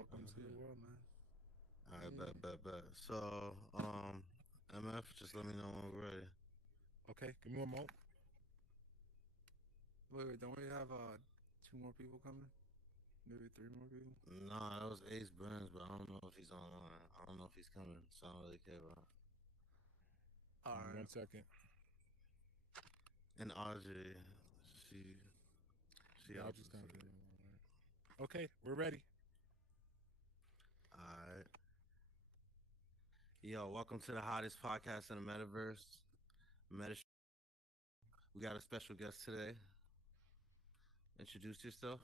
Welcome Sounds to the good. world, man. All right, Yeah. bet. So, MF, just let me know when we're ready. Okay, give me one moment. Wait, don't we have two more people coming? Maybe three more people? Nah, that was Ace Burns, but I don't know if he's online. I don't know if he's coming, so I don't really care about. All right. 1 second. And Audrey, she she Yeah, I'll also just kind said of give it. me one moment. Okay, we're ready. All right, yo, welcome to the hottest podcast in the metaverse. Meta. We got a special guest today. Introduce yourself.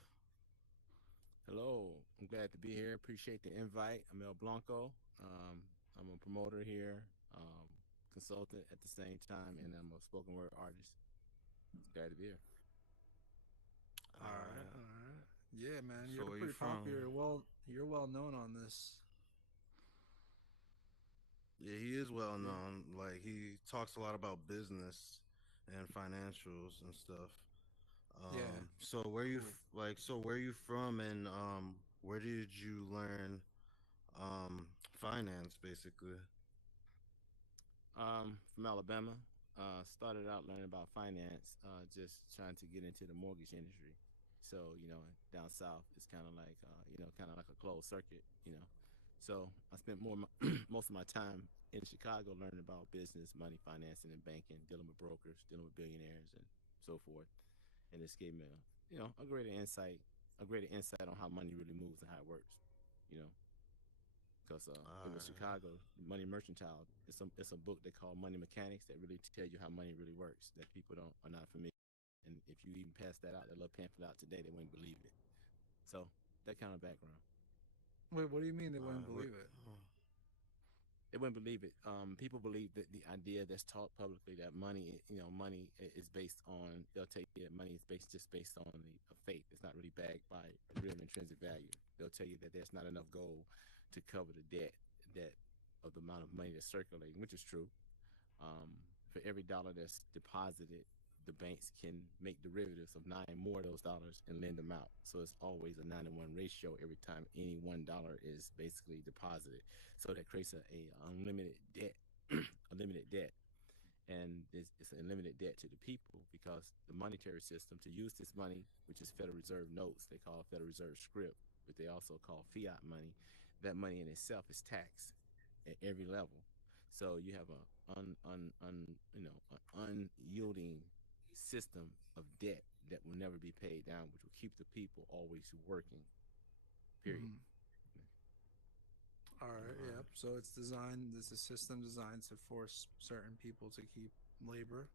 Hello, I'm glad to be here. Appreciate the invite. I'm El Blanco. I'm a promoter here, consultant at the same time, and I'm a spoken word artist. Glad to be here. All All right. right. All right. Yeah, man. So You're where you pretty popular. from? Well, you're well known on this. Yeah, he is well Yeah. known. Like he talks a lot about business and financials and stuff. Yeah. So where you Cool. so where you from and where did you learn finance basically? From Alabama. Started out learning about finance, just trying to get into the mortgage industry. So, down south, it's kind of like, kind of like a closed circuit, So I spent most of my time in Chicago learning about business, money, financing, and banking, dealing with brokers, dealing with billionaires, and so forth. And this gave me a greater insight on how money really moves and how it works, you know because it was Alright. Chicago Money Mercantile. It's a book they call Money Mechanics that really tell you how money really works that people don't are not familiar. And if you even pass that out, that little pamphlet out today, they wouldn't believe it. So that kind of background. Wait, what do you mean they wouldn't Alright. believe it? They wouldn't believe it. People believe that the idea that's taught publicly that money is based on. They'll tell you that money is based on the faith. It's not really backed by real intrinsic value. They'll tell you that there's not enough gold to cover the debt of the amount of money that's circulating, which is true. For every dollar that's deposited, the banks can make derivatives of nine more of those dollars and lend them out. So it's always a 9-to-1 ratio every time any $1 is basically deposited. So that creates a unlimited debt, unlimited debt. And it's an unlimited debt to the people because the monetary system to use this money, which is Federal Reserve notes, they call it Federal Reserve script, but they also call fiat money. That money in itself is taxed at every level. So you have a an unyielding system of debt that will never be paid down, which will keep the people always working. Period. Hmm. All right. Yep. So it's designed. This is a system designed to force certain people to keep labor,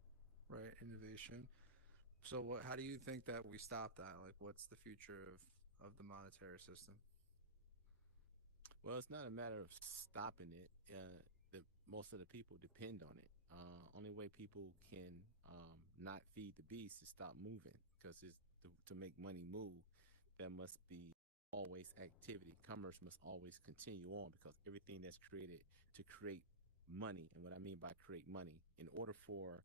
right? Innovation. So what? How do you think that we stop that? Like, what's the future of the monetary system? Well, it's not a matter of stopping it. The most of the people depend on it. Only way people can not feed the beast is stop moving because it's to make money move. There must be always activity. Commerce must always continue on because everything that's created to create money, and what I mean by create money, in order for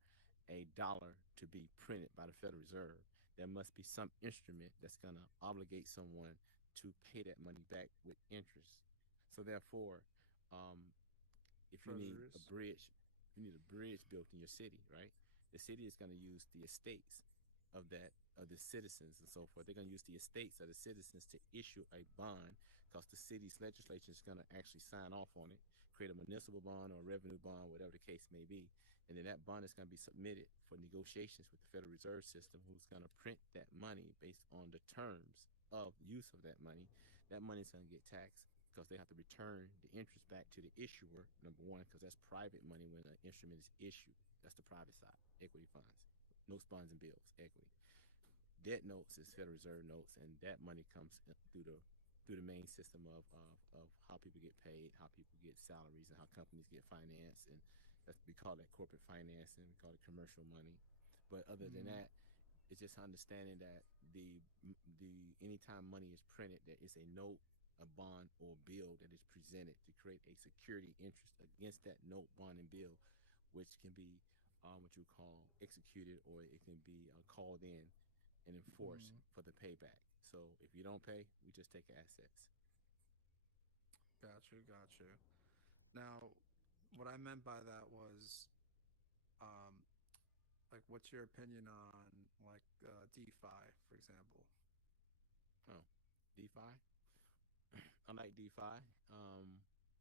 a dollar to be printed by the Federal Reserve, there must be some instrument that's going to obligate someone to pay that money back with interest. So therefore, um, if you need a Treasuries. bridge, if you need a bridge built in your city, right? The city is going to use the estates of the citizens and so forth. They're going to use the estates of the citizens to issue a bond because the city's legislature is going to actually sign off on it, create a municipal bond or a revenue bond, whatever the case may be. And then that bond is going to be submitted for negotiations with the Federal Reserve System, who's going to print that money based on the terms of use of that money. That money is going to get taxed because they have to return the interest back to the issuer, number one, because that's private money when an instrument is issued. That's the private side, equity funds, notes, bonds, and bills, equity. Debt notes is Federal Reserve notes, and that money comes through the main system of how people get paid, how people get salaries, and how companies get financed, and that's we call that corporate financing. We call it commercial money. But other than Mm. that, it's just understanding that the anytime money is printed, there is a note, a bond, or bill that is presented to create a security interest against that note, bond, and bill, which can be what you call executed, or it can be called in and enforced Mm. for the payback. So if you don't pay, we just take assets. Got you, got you. Now, what I meant by that was, um, like, what's your opinion on like DeFi, for example? Oh, DeFi. I like DeFi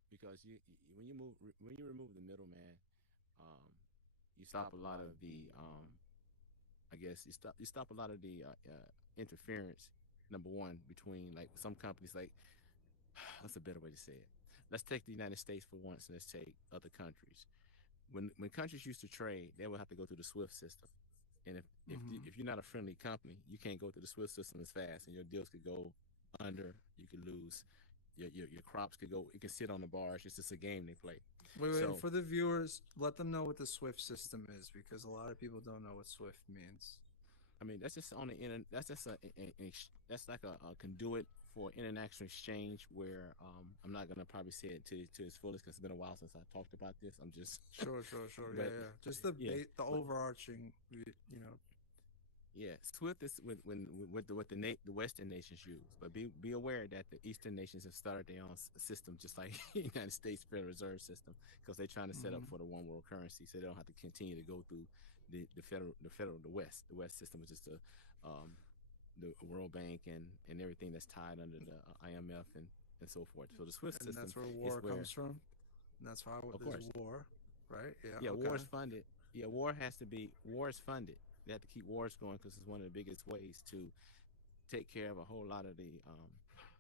because when when you remove the middleman, um, you stop a lot of the I guess you stop a lot of the interference. Number one, between like some companies, like what's a better way to say it? Let's take the United States for once, and let's take other countries. When countries used to trade, they would have to go through the SWIFT system. And Mm-hmm. if you're not a friendly company, you can't go through the SWIFT system as fast, and your deals could go under. You could lose. Your crops could go. It could sit on the bars. It's just a game they play. Wait, wait, So for the viewers, let them know what the Swift system is because a lot of people don't know what Swift means. I mean, that's just on the internet. That's just that's like a conduit for international exchange. Where I'm not gonna probably say it to its fullest because it's been a while since I talked about this. I'm just, Sure, sure, sure. Yeah, but yeah. Just the yeah, the but overarching, you know. yeah, Swift is when what the Western nations use, but be aware that the Eastern nations have started their own system, just like the United States Federal Reserve System, because they're trying to set up Mm-hmm. for the one world currency, so they don't have to continue to go through the West system, which is the World Bank and everything that's tied under the IMF and so forth. So the Swift And system that's where is war where, comes from. And that's why of there's course, war, right? Yeah. yeah, war Okay. is funded. Yeah, war is funded. They have to keep wars going because it's one of the biggest ways to take care of a whole lot of the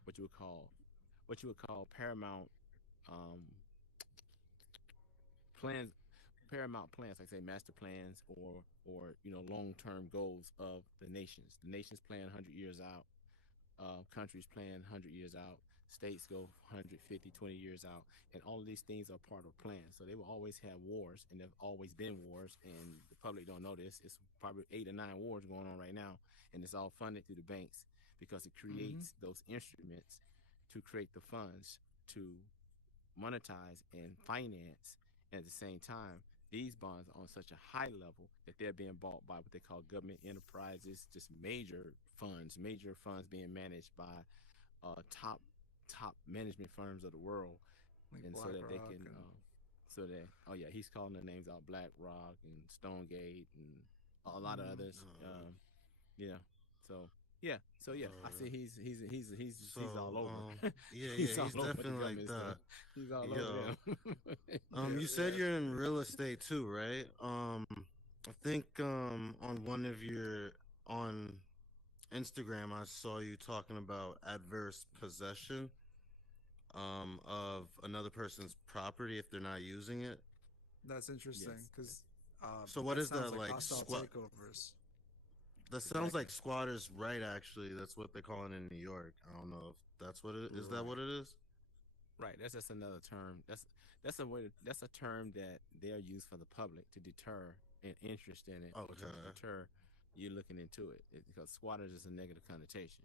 what you would call paramount um, plans, like say master plans or long term goals of the nations. The nations plan 100 years out. Countries plan 100 years out. States go 150, 20 years out, and all of these things are part of plans. So they will always have wars, and there've always been wars, and the public don't know this. It's probably 8 or 9 wars going on right now, and it's all funded through the banks because it Mm-hmm. creates those instruments to create the funds to monetize and finance. And at the same time, these bonds are on such a high level that they're being bought by what they call government enterprises, just major funds being managed by top management firms of the world, Like and so that they BlackRock can and. so that oh yeah, he's calling the names out: BlackRock and Stonegate and a lot of Mm-hmm. others. You know, so yeah, I uh, see he's all so over. yeah, yeah, He's all he's over the definitely like government stuff. that. He's all over Yo, them. Yeah, you said yeah. you're in real estate too, right? I think on one of your on Instagram I saw you talking about adverse possession of another person's property if they're not using it. That's interesting Yes, because So what that is sounds that like like hostile squat? takeovers. That sounds exactly. like squatters' right. Actually, that's what they call it in New York. I don't know if that's what it is. That Right. what it is? Right. That's just another term. That's a way. That's a term that they're used for the public to deter an interest in it, or to Okay. deter you looking into because squatters is a negative connotation,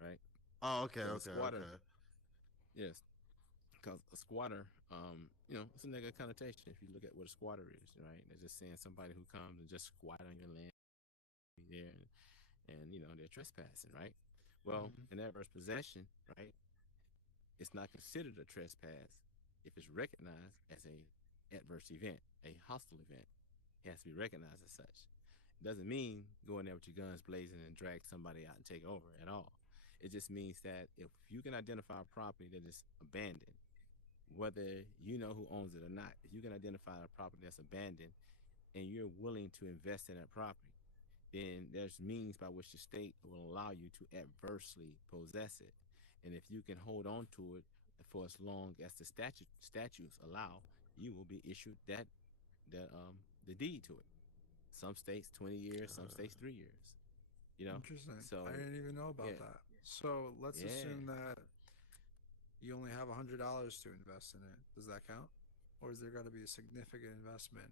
right? Oh, okay, So a okay, squatter, okay. yes, because a squatter, it's a negative connotation. If you look at what a squatter is, right? They're just saying somebody who comes and just squat on your land there, and they're trespassing, right? Well, Mm-hmm. in adverse possession, right? It's not considered a trespass if it's recognized as a adverse event, a hostile event. It has to be recognized as such. It doesn't mean go in there with your guns blazing and drag somebody out and take over at all. It just means that if you can identify a property that is abandoned, whether you know who owns it or not, if you can identify a property that's abandoned and you're willing to invest in that property, then there's means by which the state will allow you to adversely possess it. And if you can hold on to it for as long as the statutes allow, you will be issued the deed to it. Some states 20 years, some Uh, states 3 years. You know, Interesting. I so didn't even know about yeah, that. So let's yeah. assume that you only have $100 to invest in it. Does that count, or is there got to be a significant investment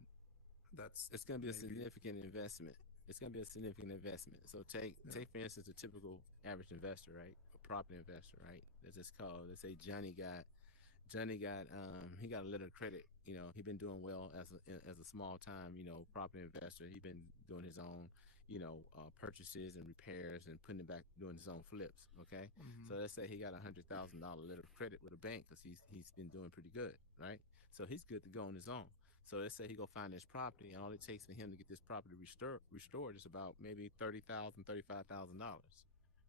that's It's going to be a maybe? significant investment. It's going to be a significant investment. So Yeah. take for instance a typical average investor, right? A property investor, right? Let's just call. Let's say Johnny got Johnny got he got a letter of credit. You know, he been doing well as a small time, you know, property investor. He been doing his own, you know, purchases and repairs and putting it back, doing his own flips. Okay, Mm-hmm. so let's say he got $100,000 letter of credit with a bank because he's been doing pretty good, right? So he's good to go on his own. So let's say he go find this property, and all it takes for him to get this property restored is about maybe $35,000.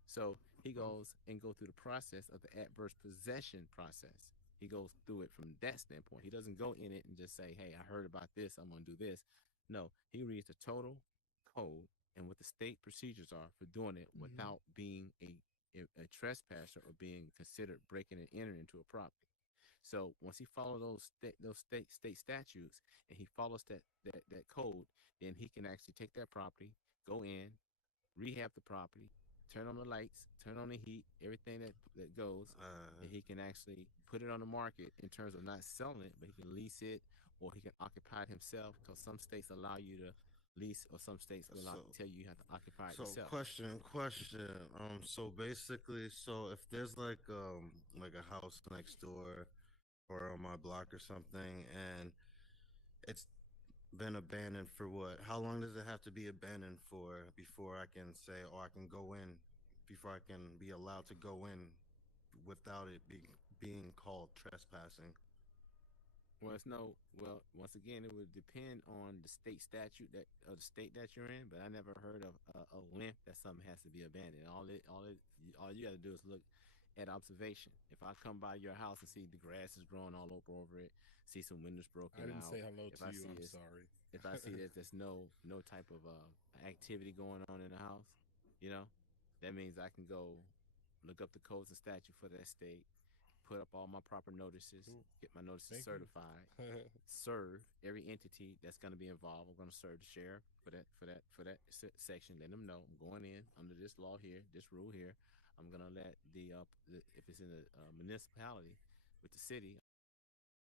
So he goes and go through the process of the adverse possession process. He goes through it from that standpoint. He doesn't go in it and just say, "Hey, I heard about this. I'm going to do this." No, he reads the total code and what the state procedures are for doing it Mm-hmm. without being a trespasser or being considered breaking and entering into a property. So once he follows those state statutes and he follows that code, then he can actually take that property, go in, rehab the property, turn on the lights, turn on the heat, everything that goes, Uh, and he can actually put it on the market in terms of not selling it, but he can lease it or he can occupy it himself because some states allow you to lease or some states will allow, so tell you have to occupy it so yourself. question. So basically, so if there's like a house next door or on my block or something, and it's been abandoned for what? How long does it have to be abandoned for before I can say, or I can go in, before I can be allowed to go in without it being called trespassing? Well, it's no. Well, once again, it would depend on the state statute that of the state that you're in. But I never heard of a length that something has to be abandoned. All you got to do is look at observation. If I come by your house and see the grass is growing all over it, see some windows I broken didn't out. say hello If to I you. see I'm it's sorry. if I see that there's no type of activity going on in the house, you know, that means I can go look up the codes and statute for that state, put up all my proper notices, Cool. get my notices Thank you. certified, serve every entity that's going to be involved. I'm going to serve the sheriff section. Let them know I'm going in under this law here, this rule here. I'm going to let if it's in a municipality with the city,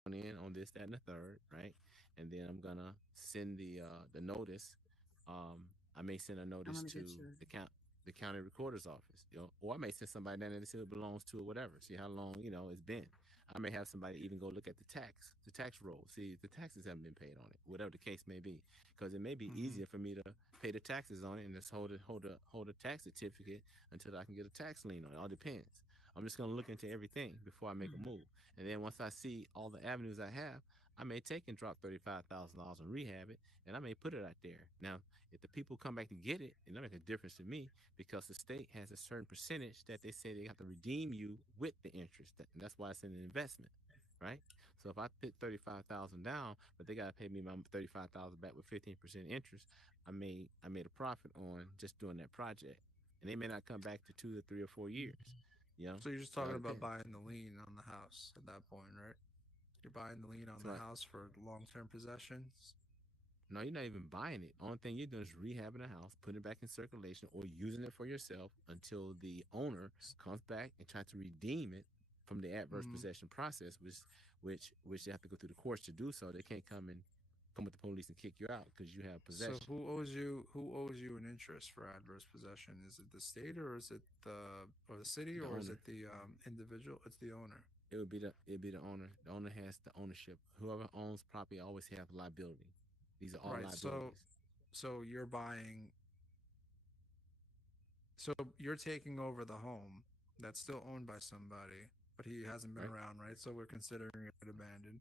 in on this, that, and the third, right? And then I'm gonna send the notice. I may send a I notice want to get to your. the county recorder's office, you know, or I may send somebody down there to see who it belongs to or whatever. See how long it's been. I may have somebody even go look at the tax roll, see if the taxes haven't been paid on it, whatever the case may be, because it may be Mm-hmm. easier for me to pay the taxes on it and just hold a tax certificate until I can get a tax lien on it. It all depends. I'm just gonna look into everything before I make a Mhm. move. And then once I see all the avenues I have, I may take and drop $35,000 and rehab it, and I may put it out there. Now, if the people come back to get it, it don't make a difference to me because the state has a certain percentage that they say they have to redeem you with the interest, and that's why it's an investment, right? So if I put 35,000 down, but they got to pay me my 35,000 back with 15% interest, I made a profit on just doing that project, and they may not come back to 2 or 3 or 4 years, you know. So you're just It all talking about depends. buying the lien on the house at that point, right? You're buying the lien on So the house for long-term possessions. no, you're not even buying it. Only thing you're doing is rehabbing the house, putting it back in circulation, or using it for yourself until the owner comes back and tries to redeem it from the adverse Mm-hmm. possession process, which they have to go through the courts to do so. They can't come with the police and kick you out because you have So possession. who owes you an interest for adverse possession? Is it the state or is it the city The or is owner. it the individual? It's the owner. It would be the owner. The owner has the ownership. Whoever owns property always have liability. These are all Right. So liabilities. so you're buying so you're taking over the home that's still owned by somebody, but he hasn't been Right? around, right? So we're considering it abandoned.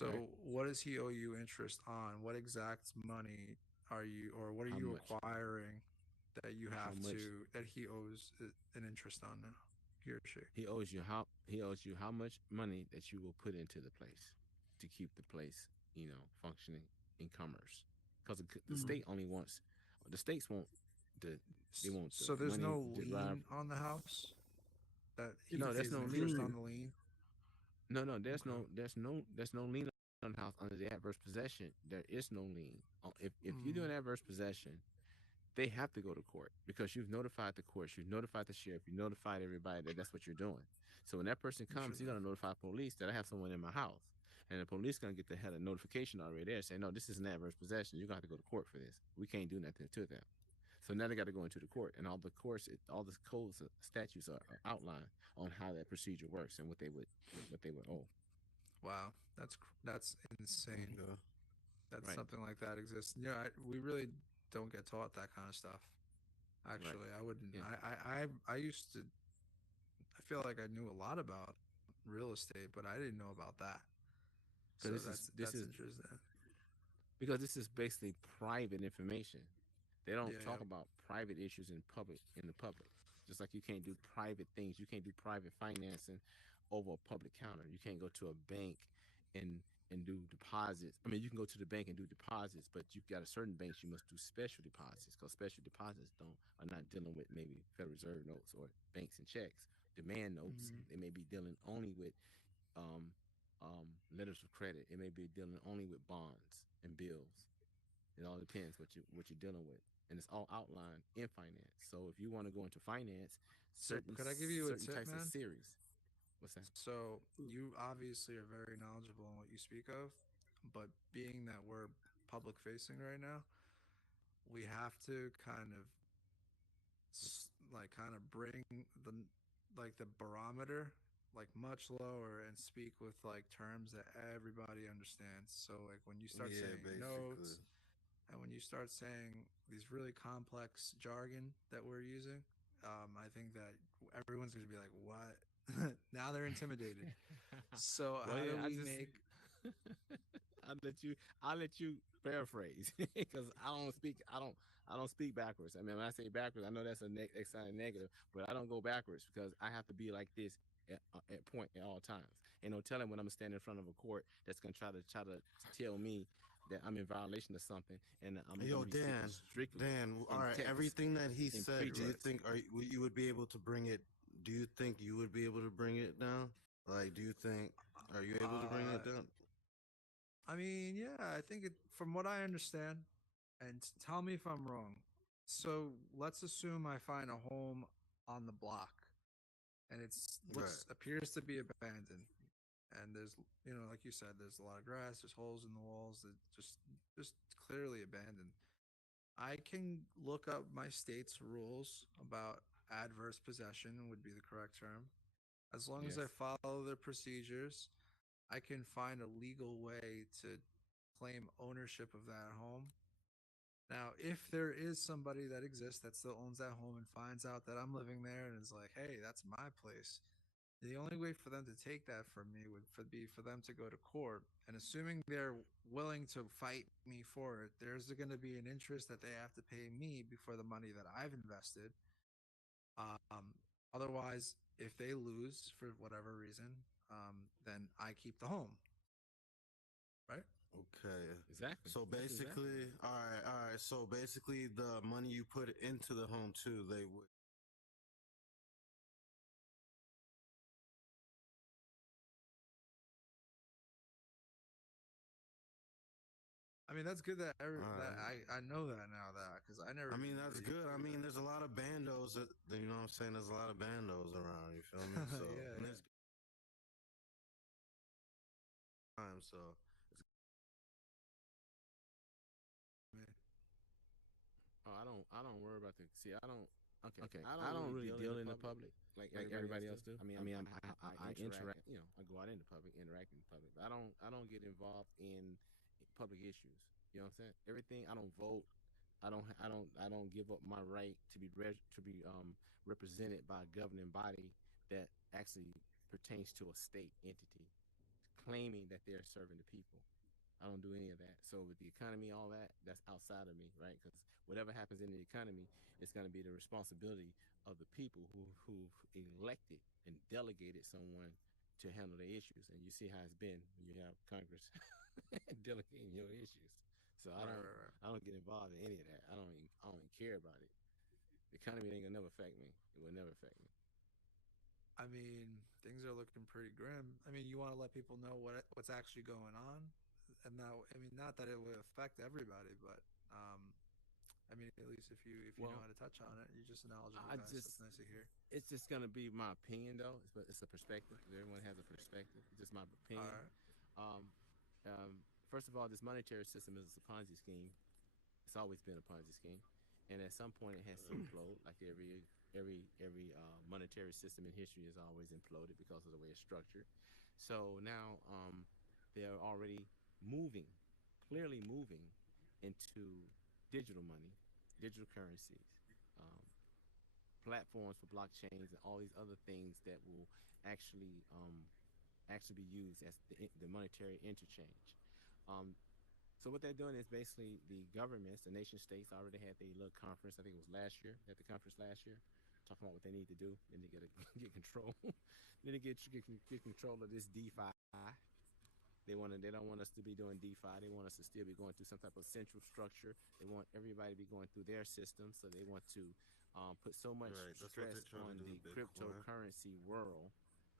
Right? So what does he owe you interest on? What exact money are you or what are How you much? acquiring that you How have much to that he owes an interest on now? He or she. he owes you how much money that you will put into the place to keep the place, functioning in commerce. Because the Mhm. state only wants the states want the they want the So there's money no derived. lien on the house that he It's No, a there's pays no interest lien. on lien. the lien. No, Okay. there's no lien on the house under the adverse possession. There is no lien. If you do Mm, an adverse possession, they have to go to court because you've notified the courts, you've notified the sheriff, you notified everybody that that's what you're doing. So when that person comes, he's interesting. gonna notify police that I have someone in my house, and the police gonna get the hell of notification already there saying, no, this is an adverse possession. You're gonna have to go to court for this. We can't do nothing to them. So now they got to go into the court, and all the codes, statutes are outlined on how that procedure works and what they would owe. Wow, that's insane. Okay. That Right, something like that exists. Yeah, we really don't get taught that kind of stuff. right, Actually, I wouldn't. yeah. I used to. I feel like I knew a lot about real estate, but I didn't know about that. So Because this that's is interesting. because this is basically private information. They don't Yeah, talk about private issues in the public. Just like you can't do private things, you can't do private financing over a public counter. You can't go to a bank and do deposits. I mean, you can go to the bank and do deposits, but you've got a certain banks you must do special deposits because special deposits don't are not dealing with maybe Federal Reserve notes or banks and checks. Demand notes, Mhm. they may be dealing only with um, letters of credit. It may be dealing only with bonds and bills. It all depends what you're dealing with, and it's all outlined in finance. So if you want to go into finance, So could I give you a certain tip, types of man? series. What's that? So you obviously are very knowledgeable in what you speak of, but being that we're public facing right now, we have to kind of like kind of bring the like the barometer like much lower and speak with like terms that everybody understands. So like when you start Yeah, saying basically. notes and when you start saying these really complex jargon that we're using, I think that everyone's going to be like, "What?" Now they're intimidated. So Well, how yeah, do we make? I'll let you I'll let you paraphrase because I don't speak backwards. I mean, when I say backwards, I know that's a sign negative, but I don't go backwards because I have to be like this at point at all times. Ain't no telling when I'm standing in front of a court that's gonna try to tell me that I'm in violation of something, and I'm gonna Yo, be sticking Dan, strictly Dan. All in right, text everything that he and said. Do you pretext. think you would be able to bring it? Do you think you would be able to bring it down? Like, do you think are you able to bring Uh, it down? I mean, yeah, I think from what I understand, and tell me if I'm wrong. So let's assume I find a home on the block, and it's Right. looks appears to be abandoned, and there's like you said, there's a lot of grass, there's holes in the walls that just clearly abandoned. I can look up my state's rules about adverse possession would be the correct term. As long as Yes. I follow the procedures, I can find a legal way to claim ownership of that home. Now, if there is somebody that exists that still owns that home and finds out that I'm living there and is like, "Hey, that's my place," the only way for them to take that from me would be for them to go to court. And assuming they're willing to fight me for it, there's going to be an interest that they have to pay me before the money that I've invested. Um, Otherwise, if they lose for whatever reason, then I keep the home, right? Okay. Exactly. So That's exactly what basically, it is. all right. So basically, the money you put into the home too, they would. I mean, that's good that All that right. I know that now that because I never I mean, even that's really good. I knew mean, that. there's a lot of bandos you know what I'm saying? There's a lot of bandos around, you feel me? So, Yeah, and yeah. it's time, so I mean, Oh, I don't worry about the. See, I don't. Okay, I I don't don't really really deal in deal the in the public public like like everybody everybody else else do. do. I mean, I I interact. interact. I go out in the public, interact in the public. But I don't get involved in public issues. You know what I'm saying? Everything. I don't vote. I don't give up my right to be represented by a governing body that actually pertains to a state entity, claiming that they're serving the people. I don't do any of that. So with the economy, all that, that's outside of me, right? Because whatever happens in the economy, it's going to be the responsibility of the people who've elected and delegated someone to handle their issues. And you see how it's been when you have Congress delegating your issues. So right, right, right. I don't get involved in any of that. I don't even care about it. The economy ain't gonna never affect me. It will never affect me. I mean, things are looking pretty grim. I mean, you want to let people know what's actually going on, and now, I mean, not that it would affect everybody, but I mean, at least if you know Well, how to touch on it, you're just a knowledgeable I guy, so it's just nice to hear. it's just gonna be my opinion though. It's a perspective. Everyone has a perspective. It's just my All opinion. right. Um, First of all, this monetary system is a Ponzi scheme. It's always been a Ponzi scheme, and at some point it has to implode, like every monetary system in history has always imploded because of the way it's structured. So now they're already moving, clearly moving into digital money, digital currencies, um, platforms for blockchains, and all these other things that will actually actually be used as the monetary interchange. Um, so what they're doing is basically the governments, the nation states already had their little conference. I think it was last year. At the conference last year, talking about what they need to do. Then they get get control. Then they get control of this DeFi. They don't want us to be doing DeFi. They want us to still be going through some type of central structure. They want everybody to be going through their system. So they want to put so much Right. That's what they're stress trying to on do the with Bitcoin. cryptocurrency world.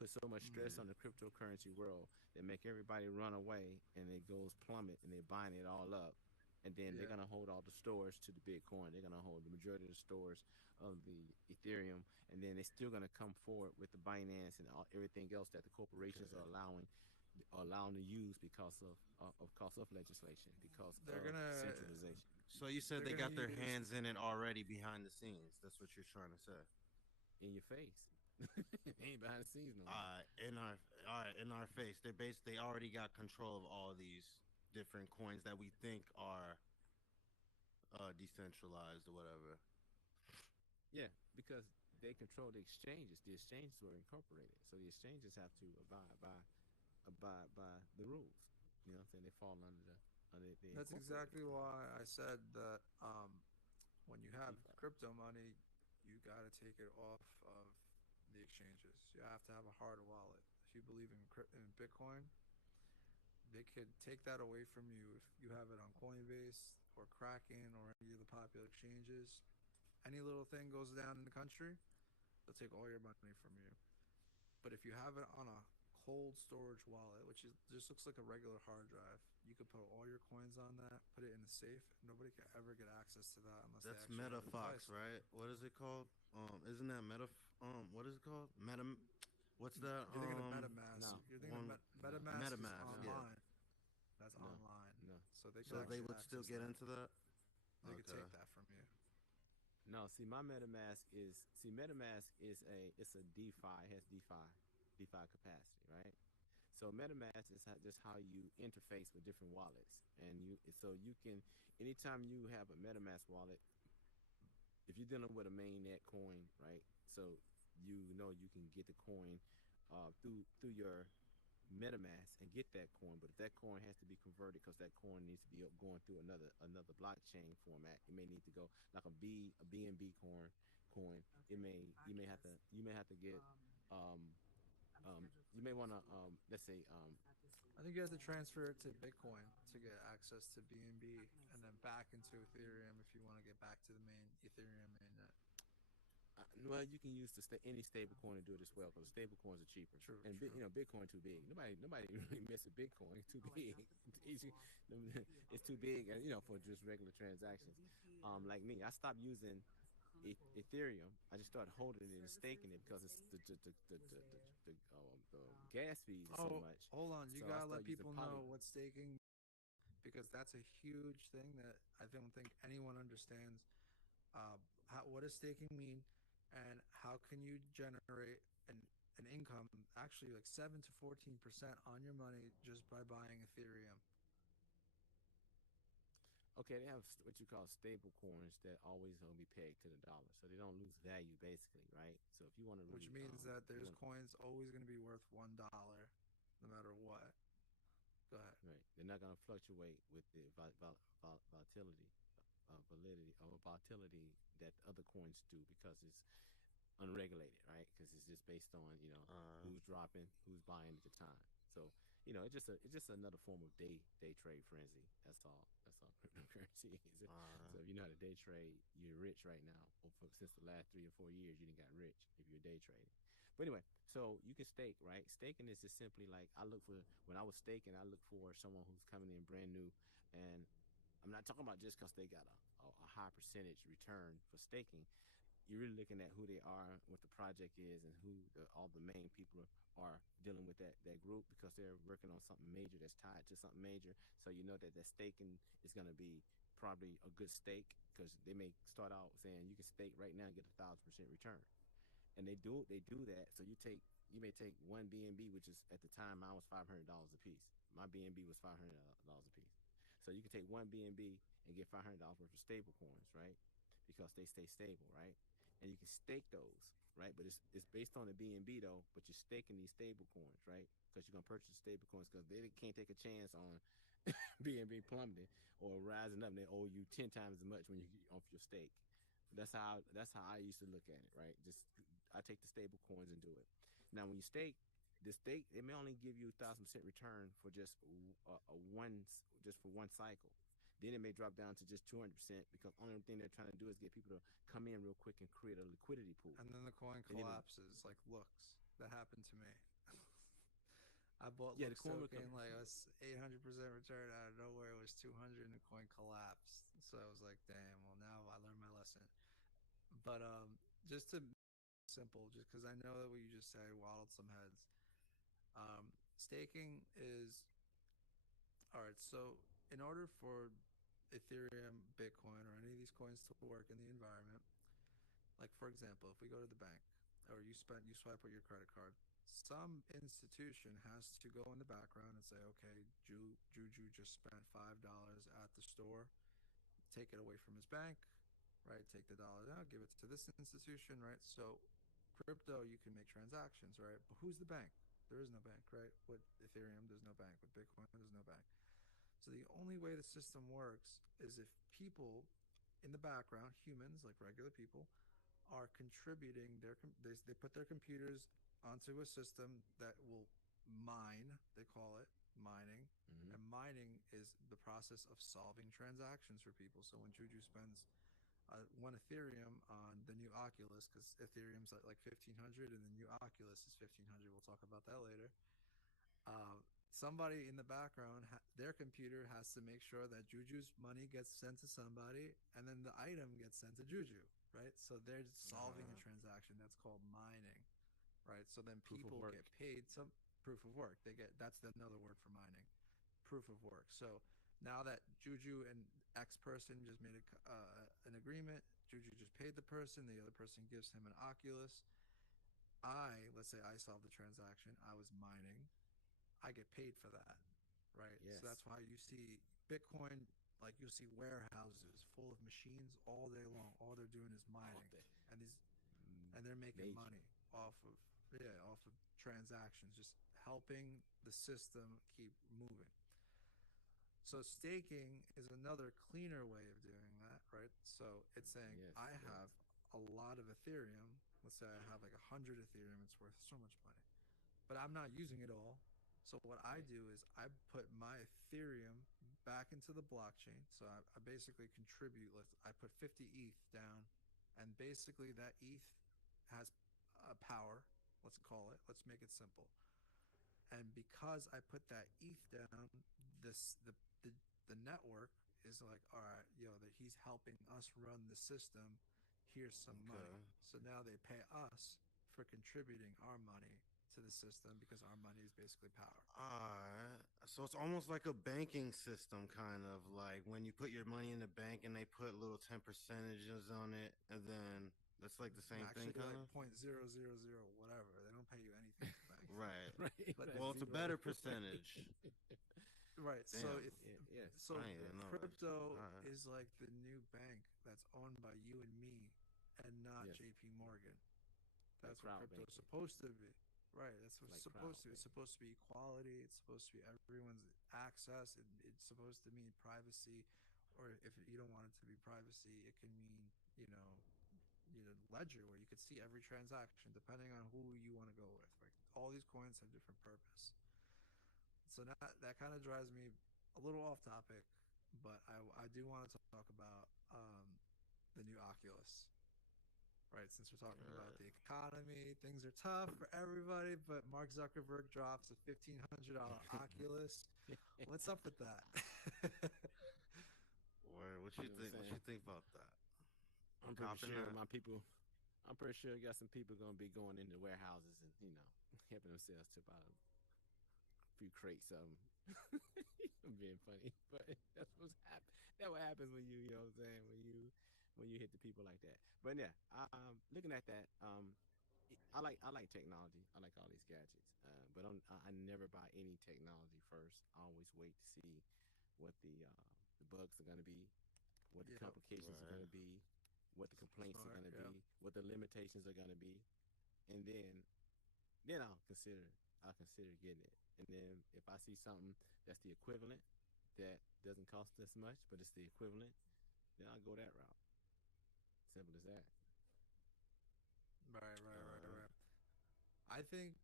Put so much stress Yeah. on the cryptocurrency world that make everybody run away, and it goes plummet, and they're buying it all up. And then they're Yeah. gonna hold all the stores to the Bitcoin. They're gonna hold the majority of the stores of the Ethereum, and then they're still gonna come forward with the Binance and everything else that the corporations Okay. are allowing to use because of legislation, because They're of gonna centralization. So you said they're they gonna got their use hands in it already behind the scenes. That's what you're trying to say. In your face. Ain't behind the scenes no more. In our in our face. They already got control of all these different coins that we think are decentralized or whatever. Yeah, because they control the exchanges. The exchanges were incorporated, so the exchanges have to abide by the rules. You know what I'm saying? They fall under the That's incorporated. exactly why I said that when you have DeFi. crypto money, you got to take it off of the exchanges. You have to have a hard wallet. If you believe in Bitcoin, they could take that away from you if you have it on Coinbase or Kraken or any of the popular exchanges. Any little thing goes down in the country, they'll take all your money from you. But if you have it on a cold storage wallet, which just looks like a regular hard drive, you could put all your coins on that, put it in a safe. Nobody can ever get access to that unless they That's actually have a MetaFox, device. right? What is it called? Isn't that what is it called? What's that? You're thinking of MetaMask. No, You're thinking of One MetaMask is MetaMask, no, yeah. online. That's no, online, no, so they could So no, they actually would still access get that. into that? They could Okay. take that from you. no. See, my MetaMask is MetaMask is a DeFi. It has DeFi capacity, right? So MetaMask is just how you interface with different wallets, and you can anytime you have a MetaMask wallet, if you're dealing with a mainnet coin, right? So you know you can get the coin through your MetaMask and get that coin, but if that coin has to be converted because that coin needs to be going through another blockchain format, it may need to go like a BNB coin. You may have to get you may want to let's say I think you have to transfer it to Bitcoin to get access to BNB and then back into Ethereum if you want to get back to the main Ethereum mainnet. well, you can use any stable coin to do it as well because stable coins are cheaper. True, And true. you know, Bitcoin too big. Nobody really mess with Bitcoin. It's too big. It's too big, you know, for just regular transactions. Like me, I stopped using Ethereum. I just started holding it and staking it because it's the gas fees are so Oh, much. hold on. You So I gotta let started using people know Polygon. what staking because that's a huge thing that I don't think anyone understands. What does staking mean, and how can you generate an income actually like 7 to 14% on your money just by buying Ethereum? Okay, they have what you call stable coins that always gonna be pegged to the dollar, so they don't lose value basically, right? So if you want to Which really, means that you there's want coins always going to be worth $1 no matter what. Go ahead. right, they're not gonna fluctuate with the volatility, validity or volatility that other coins do because it's unregulated, right? Because it's just based on Uh, who's dropping, who's buying at the time. So it's just another form of day trade frenzy. That's all cryptocurrency is. uh, So if you know how to day trade, you're rich right now. Since the last 3 or 4 years, you didn't got rich if you're day trading. But anyway, so you can stake, right? Staking is just simply like I look for when I was staking, I look for someone who's coming in brand new, and I'm not talking about just because they got a high percentage return for staking. You're really looking at who they are, what the project is, and who all the main people are dealing with that group because they're working on something major that's tied to something major. So you know that staking is going to be probably a good stake because they may start out saying you can stake right now and get 1,000% return, and they do that. So you may take one BNB, which is at the time mine was $500 a piece. My BNB was $500 a piece. So you can take one BNB and get $500 worth of stable coins, right? Because they stay stable, right? And you can stake those, right? But it's based on the BNB though. But you're staking these stable coins, right? Because you're gonna purchase stable coins because they can't take a chance on BNB plummeting or rising up. And they owe you 10 times as much when you get off your stake. That's how I used to look at it, right? Just I take the stable coins and do it. Now, when you stake, the stake it may only give you 1,000% return for just just for one cycle. Then it may drop down to just 200% because only thing they're trying to do is get people to come in real quick and create a liquidity pool. And then the coin Then collapses, like looks. That happened to me. I bought Yeah, the looks coin will token, like it was 800% return out of nowhere. It was 200, and the coin collapsed. So I was like, damn. Well, now I learned my lesson. But just to simple, just because I know that what you just said waddled some heads. Staking is all right. So in order for Ethereum, Bitcoin, or any of these coins to work in the environment, like for example, if we go to the bank or you swipe with your credit card, some institution has to go in the background and say, okay, Juju just spent $5 at the store, take it away from his bank, right? Take the dollars out, give it to this institution, right? So crypto, you can make transactions, right? But who's the bank? There is no bank, right? With Ethereum, there's no bank. With Bitcoin, there's no bank. So the only way the system works is if people in the background, humans like regular people, are contributing they put their computers onto a system that will mine. They call it mining, Mm-hmm. and mining is the process of solving transactions for people. So when Juju spends 1 Ethereum on the new Oculus, because Ethereum's at like 1,500 and the new Oculus is 1,500. We'll talk about that later. Somebody in the background, their computer has to make sure that Juju's money gets sent to somebody, and then the item gets sent to Juju, right? So they're solving a transaction. That's called mining, right? So then Proof of people work. get paid some proof of work. That's another word for mining, proof of work. So now that Juju and X person just made an agreement, Juju just paid the person. The other person gives him an Oculus. Let's say I solved the transaction. I was mining. I get paid for that, right? Yes. So that's why you see Bitcoin, like you'll see warehouses full of machines all day long. All they're doing is mining, and they're making money off of transactions, just helping the system keep moving. So staking is another cleaner way of doing that, right? So it's saying I have a lot of Ethereum. Let's say I have like 100 Ethereum. It's worth so much money, but I'm not using it all. So what I do is I put my Ethereum back into the blockchain. So I basically contribute. I put 50 ETH down, and basically that ETH has a power. Let's call it. Let's make it simple. And because I put that ETH down, the network is like, all right, that he's helping us run the system. Here's some money. So now they pay us for contributing our money to the system because our money is basically power. So it's almost like a banking system, kind of like when you put your money in the bank and they put little 10 percentages on it, and then that's like the same thing, kind like of. 0.000 whatever. They don't pay you anything to bank. Right. Right. But Well, it's a better percentage. Right. Damn. So Yes. so I didn't know that. crypto Alright. is like the new bank that's owned by you and me, and not Yes. JP Morgan. That's Like what crowd crypto is banking. supposed to be. Right. That's what Like it's crowd supposed to be. It's banking. supposed to be equality. It's supposed to be everyone's access. It's supposed to mean privacy, or if you don't want it to be privacy, it can mean ledger where you could see every transaction depending on who you want to go with. Right. All these coins have different purpose. So that kind of drives me a little off topic, but I do want to talk about the new Oculus. Right, since we're talking about the economy, things are tough for everybody, but Mark Zuckerberg drops a $1,500 Oculus. What's up with that? What You you know what I'm think? What saying? you think about that? I'm pretty Copping sure that? my people. I'm pretty sure you got some people gonna be going into warehouses and helping themselves to about few crates of them. I'm being funny, but that's what's happen. That what happens when you know what I'm saying, when you hit the people like that. But yeah, looking at that, I like technology. I like all these gadgets, but I never buy any technology first. I always wait to see what the bugs are going to be, what the Yep. complications are going Right. to be, what the complaints are Smart. going to Yep. be, what the limitations are going to be, and then I'll consider getting it. And then if I see something that's the equivalent that doesn't cost as much, but it's the equivalent, then I'll go that route. Simple as that. Right. Right. Right. Uh, Right. I think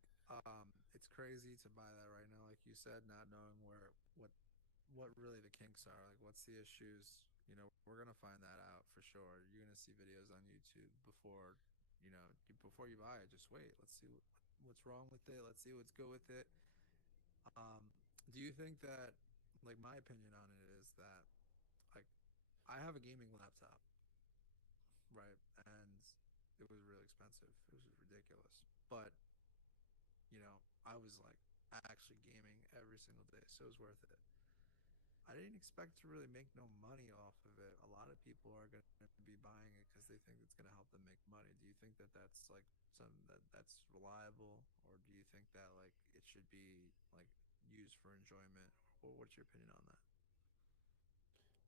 it's crazy to buy that right now, like you said, not knowing what really the kinks are. Like, what's the issues? We're gonna find that out for sure. You're gonna see videos on YouTube before you buy it. Just wait. Let's see what's wrong with it. Let's see what's good with it. Do you think that, like, my opinion on it is that, like, I have a gaming laptop, right, and it was really expensive. It was ridiculous, but I was like actually gaming every single day, so it was worth it. I didn't expect to really make no money off of it. A lot of people are going to be buying it because they think it's going to help them make money. Do you think that that's like something that's reliable, or do you think that like it should be like used for enjoyment? Or what's your opinion on that?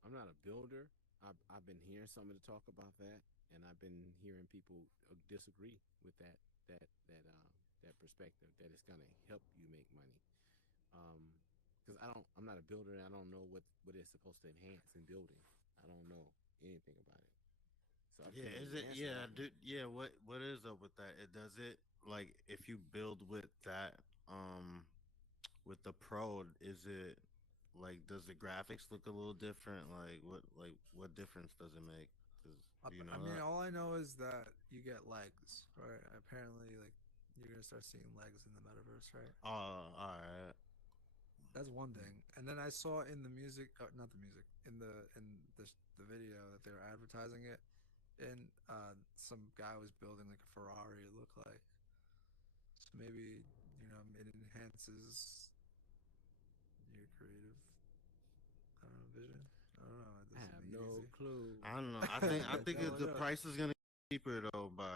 I'm not a builder. I've been hearing some of the talk about that, and I've been hearing people disagree with that perspective that it's gonna help you make money. Because I'm not a builder, and I don't know what it's supposed to enhance in building. I don't know anything about it, so I yeah, can't is really it? answer Yeah, that one. dude. Yeah, what is up with that? It does it like if you build with that, with the pro, is it like does the graphics look a little different? Like what difference does it make? Do you I know mean, that? all I know is that you get legs, right? Apparently, like you're gonna start seeing legs in the metaverse, right? Oh, all right. That's one thing. And then I saw in the music, not the music, in the video that they were advertising it, and some guy was building like a Ferrari. It looked like, so maybe it enhances your creative, I don't know, vision. I don't know. It I doesn't have make it no easy. clue. I don't know. I think No one the knows. price is gonna get cheaper though by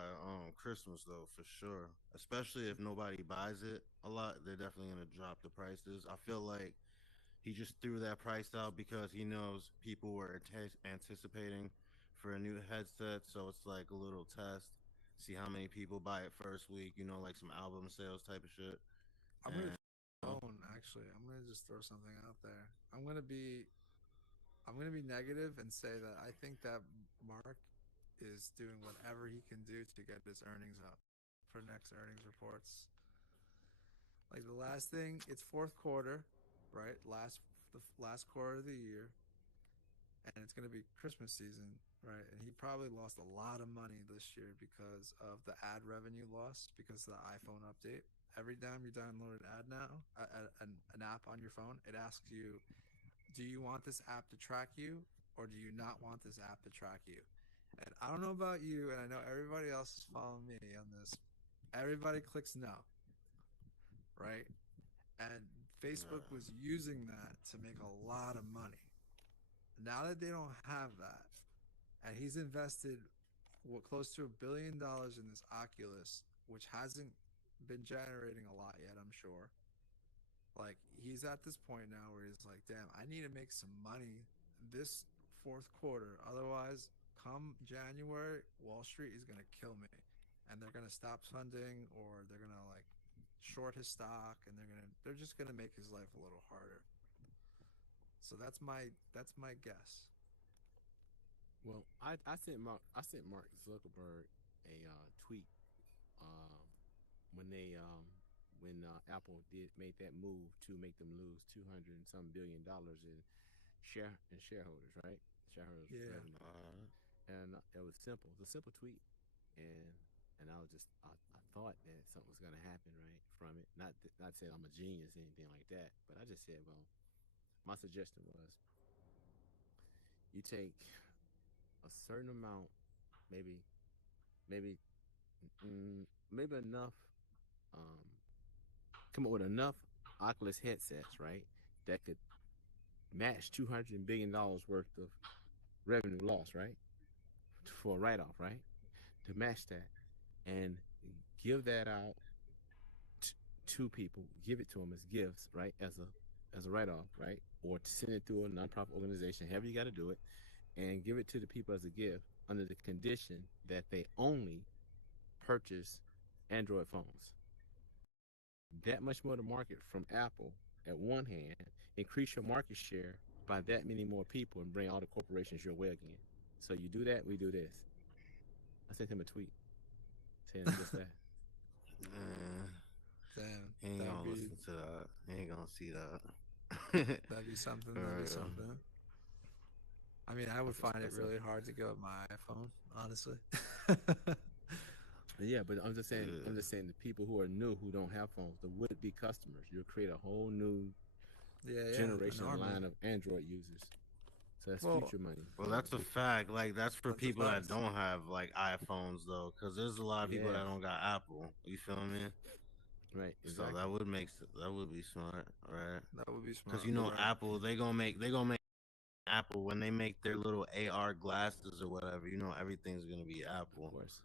Christmas though for sure. Especially if nobody buys it a lot, they're definitely gonna drop the prices. I feel like he just threw that price out because he knows people were anticipating for a new headset. So it's like a little test, see how many people buy it first week. Like some album sales type of shit. I'm gonna And phone actually. I'm gonna just throw something out there. I'm gonna be negative and say that I think that Mark is doing whatever he can do to get his earnings up for next earnings reports. Like the last thing, it's fourth quarter, right? The last quarter of the year, and it's gonna be Christmas season, right? And he probably lost a lot of money this year because of the ad revenue loss because of the iPhone update. Every time you download an ad now, an app on your phone, it asks you, do you want this app to track you, or do you not want this app to track you? And I don't know about you, and I know everybody else is following me on this. Everybody clicks no, right? And Facebook uh, was using that to make a lot of money. Now that they don't have that, and he's invested close to $1 billion in this Oculus, which hasn't been generating a lot yet, I'm sure. Like he's at this point now where he's like, damn, I need to make some money this fourth quarter. Otherwise, come January, Wall Street is gonna kill me. And they're gonna stop funding, or they're gonna like short his stock, and they're just gonna make his life a little harder. So that's my guess. Well, I sent Mark Zuckerberg a tweet um, when they when Apple did made that move to make them lose 200 and some $1 billion in shareholders, right? Shareholders Yeah. revenue, uh, and it was simple. It was a simple tweet, and I was just I thought that something was gonna happen right from it. Not saying I'm a genius or anything like that, but I just said, well, my suggestion was you take a certain amount, maybe maybe maybe enough, um, come up with enough Oculus headsets, right? That could match $200 billion worth of revenue loss, right? For a write off, right? To match that and give that out to people, give it to them as gifts, right? As a write off, right? Or to send it through a nonprofit organization, however you got to do it, and give it to the people as a gift under the condition that they only purchase Android phones. That much more to market from Apple at one hand, increase your market share by that many more people and bring all the corporations your way again. So you do that, we do this. I sent him a tweet saying just that. Damn, He ain't that'd gonna be listen to that. He ain't gonna see that. that'd be something. That'd be For real. something. I mean, I would find it That's really hard to go with my iPhone, honestly. yeah, but I'm just saying. Yeah. I'm just saying the people who are new who don't have phones, the would-be customers, you'll create a whole new Yeah, generation an army. line of Android users. So that's Well, future money. Well, that's a fact. Like that's for that's a people that fact. don't have like iPhones though, because there's a lot of people Yeah, that don't got Apple. You feel me? right. So Exactly. that would be smart, right? That would be Because smart. you know Right. Apple, they gonna make Apple when they make their little AR glasses or whatever. You know everything's gonna be Of Apple. course.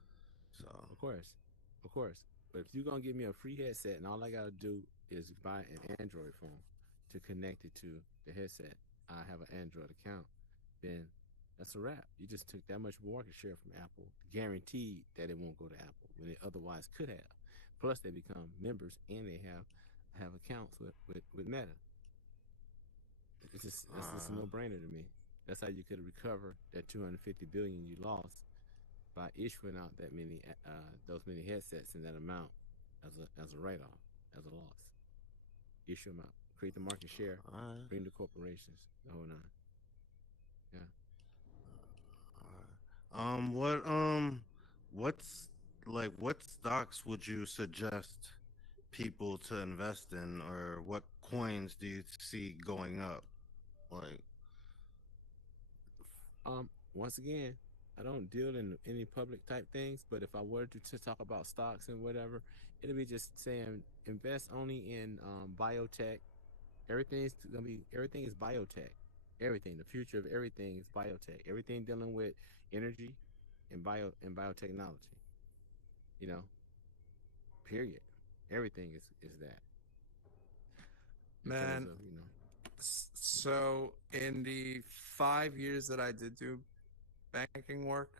So Of course. Of course. But if you're gonna give me a free headset and all I gotta do is buy an Android phone to connect it to the headset, I have an Android account, then that's a wrap. You just took that much market share from Apple, guaranteed that it won't go to Apple when it otherwise could have. Plus, they become members and they have accounts with Meta. That's just a uh, no brainer to me. That's how you could recover that 250 billion you lost by issuing out that many those many headsets in that amount as a write off, as a loss. Issue them out, create the market share, alright, bring the corporations, the whole nine. Yeah. alright. What's like what stocks would you suggest people to invest in, or what coins do you see going up? Like, Once again, I don't deal in any public type things, but if I were to talk about stocks and whatever, it'll be just saying invest only in biotech. Everything is biotech. Everything. The future of everything is biotech. Everything dealing with energy and biotechnology. You know, period. Everything is that because Man, of so in the 5 years that I did do banking work,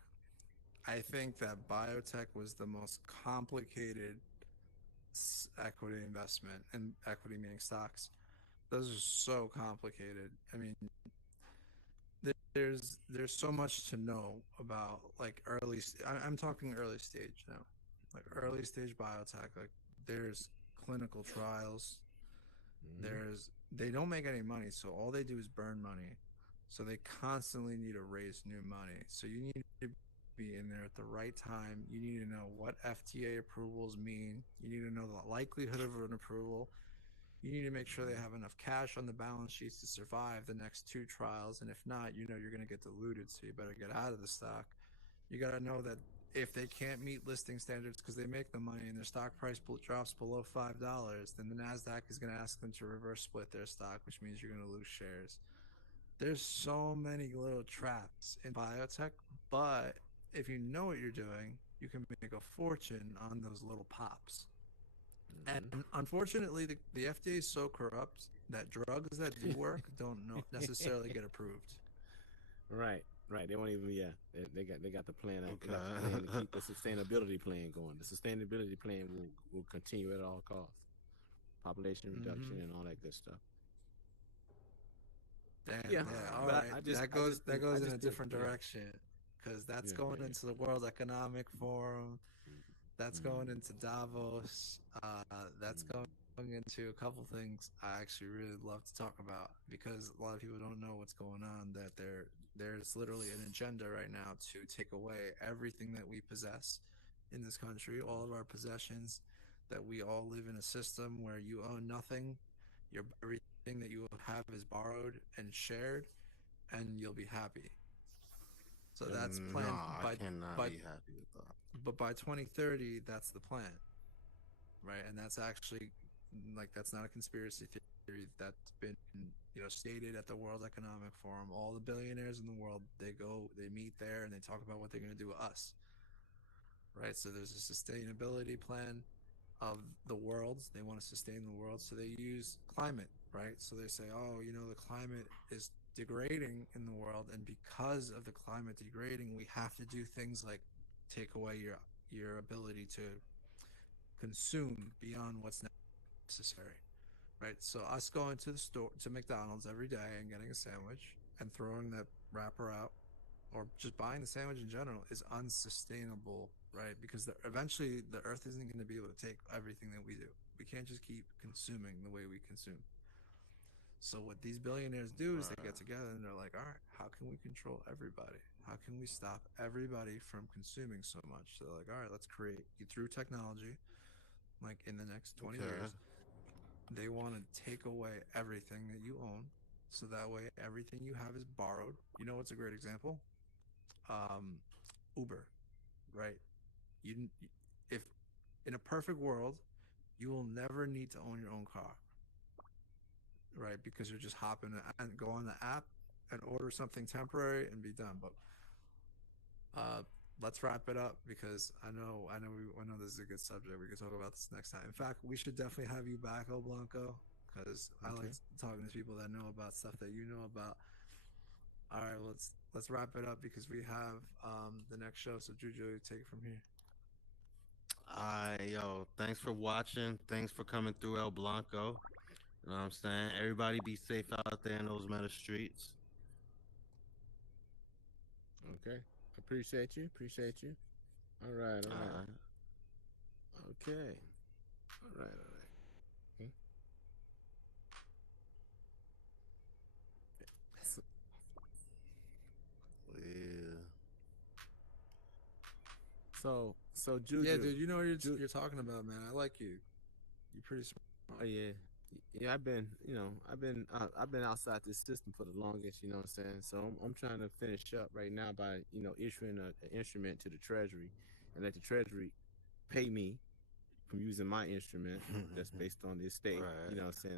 I think that biotech was the most complicated equity investment, and equity meaning stocks. Those are so complicated. I mean, there's so much to know about like I'm talking early stage now, like early stage biotech. Like there's clinical trials. mm-hmm. They don't make any money, so all they do is burn money. So they constantly need to raise new money. So you need to be in there at the right time. You need to know what FDA approvals mean. You need to know the likelihood of an approval. You need to make sure they have enough cash on the balance sheets to survive the next two trials. And if not, you know you're going to get diluted. So you better get out of the stock. You got to know that if they can't meet listing standards because they make the money and their stock price drops below $5, then the NASDAQ is going to ask them to reverse split their stock, which means you're going to lose shares. There's so many little traps in biotech, but if you know what you're doing, you can make a fortune on those little pops. Mm-hmm. And unfortunately, the FDA is so corrupt that drugs that do work don't necessarily get approved. Right, right. They won't even. Yeah, they got the plan. They got the plan to okay. keep the sustainability plan going. The sustainability plan will continue at all costs. Population reduction Mm-hmm. and all that good stuff. Damn, Yeah, yeah. All but right, that I goes in a just think, different yeah, direction because that's yeah, going yeah, into the World Economic Forum. That's going mm, into Davos. That's mm, going into a couple things I actually really love to talk about because a lot of people don't know what's going on. That there's literally an agenda right now to take away everything that we possess in this country, all of our possessions. That we all live in a system where you own nothing. Everything that you have is borrowed and shared, and you'll be happy. So that's planned Nah, I cannot by be happy with that. but by 2030, that's the plan, right? And that's actually like that's not a conspiracy theory. That's been stated at the World Economic Forum. All the billionaires in the world, they meet there and they talk about what they're going to do with us, right? So there's a sustainability plan of the world. They want to sustain the world, so they use climate, right? So they say, oh, the climate is degrading in the world, and because of the climate degrading, we have to do things like take away your ability to consume beyond what's necessary, right? So us going to the store to McDonald's every day and getting a sandwich and throwing that wrapper out, or just buying the sandwich in general, is unsustainable, right? Because eventually the earth isn't going to be able to take everything that we do. We can't just keep consuming the way we consume. So what these billionaires do is they get together and they're like, all right, how can we control everybody? How can we stop everybody from consuming so much? So they're like, all right, let's create through technology, like in the next 20 years, they want to take away everything that you own. So that way everything you have is borrowed. You know what's a great example? Uber, right? You if in a perfect world, you will never need to own your own car, right? Because you're just hopping and go on the app and order something temporary and be done. But let's wrap it up because I know this is a good subject. We could talk about this next time. In fact, we should definitely have you back, O Blanco, because I like talking to people that know about stuff that you know about. All right, let's wrap it up because we have the next show. So Juju, take it from here. Yo, thanks for watching. Thanks for coming through El Blanco. You know what I'm saying? Everybody be safe out there in those meta streets. Okay. Appreciate you. Appreciate you. All right. All right. Okay. All right. All right. Hmm? Yeah. So Juju. Yeah, dude, you know what you're talking about, man. I like you. You're pretty smart. Oh yeah. Yeah, I've been outside this system for the longest, you know what I'm saying? So I'm trying to finish up right now by, issuing an instrument to the Treasury and let the Treasury pay me from using my instrument that's based on the estate, Right. you know what I'm saying?